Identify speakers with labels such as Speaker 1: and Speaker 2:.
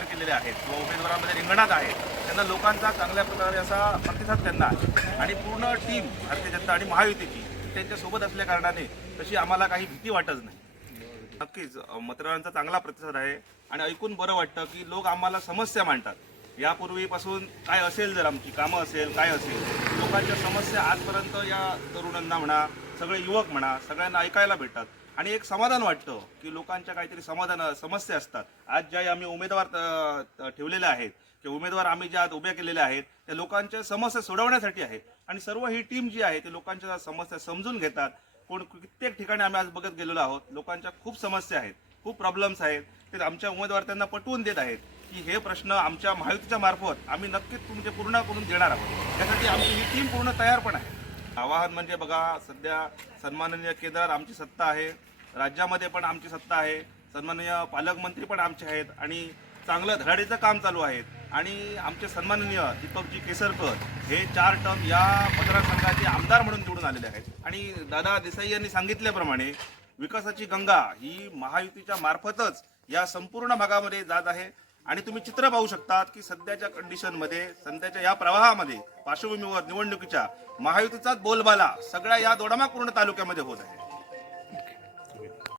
Speaker 1: तयार केलेले आहेत. किंवा उमेदवारांमध्ये रिंगणात आहेत त्यांना लोकांचा चांगल्या प्रकारे असा प्रतिसाद त्यांना आहे. आणि पूर्ण टीम भारतीय जनता आणि महायुतीची त्यांच्यासोबत असल्या कारणाने तशी आम्हाला काही भीती वाटत नाही. नक्कीच मतदारांचा चांगला प्रतिसाद आहे. आणि ऐकून बरं वाटतं की लोक आम्हाला समस्या मांडतात. यापूर्वीपासून काय असेल जर आमची कामं असेल काय असेल? लोकांच्या समस्या आजपर्यंत या तरुणांना म्हणा सगळे युवक म्हणा सगळ्यांना ऐकायला भेटतात. आणि एक समाधान वाटतं की लोकांच्या काहीतरी समाधान समस्या असतात. आज ज्या आम्ही उमेदवार ठेवलेल्या आहेत किंवा उमेदवार आम्ही ज्या आज उभ्या केलेल्या आहेत त्या लोकांच्या समस्या सोडवण्यासाठी आहे आणि सर्व ही टीम जी आहे ते लोकांच्या समस्या समजून घेतात. कोण कित्येक ठिकाणी आम्ही आज बघत गेलेलो आहोत. लोकांच्या खूप समस्या आहेत खूप प्रॉब्लेम्स आहेत. ते आमच्या उमेदवार त्यांना पटवून देत आहेत. की हे प्रश्न आमच्या महायुतीच्या मार्फत आम्ही नक्कीच तुमचे पूर्ण करून देणार आहोत. त्यासाठी आमची ही टीम पूर्ण तयार पण आहे. आवाहन म्हणजे बघा सध्या सन्माननीय केदार आमची सत्ता आहे. राज्यामध्ये पण आमची सत्ता आहे. सन्माननीय पालकमंत्री पण आमचे आहेत. आणि चांगलं धडाडीचं काम चालू आहे. आणि आमचे सन्माननीय दीपकजी केसरकर हे चार टर्म या मतदारसंघाचे आमदार म्हणून निवडून आलेले आहेत. आणि दादा देसाई यांनी सांगितल्याप्रमाणे विकासाची गंगा ही महायुतीच्या मार्फतच या संपूर्ण भागामध्ये जात आहे. आणि तुम्ही चित्र पाहू शकतात की सध्याच्या कंडिशनमध्ये सध्याच्या या प्रवाहामध्ये पार्श्वभूमीवर निवडणुकीच्या महायुतीचाच बोलबाला सगळ्या या दोडामा पूर्ण तालुक्यामध्ये होत आहे.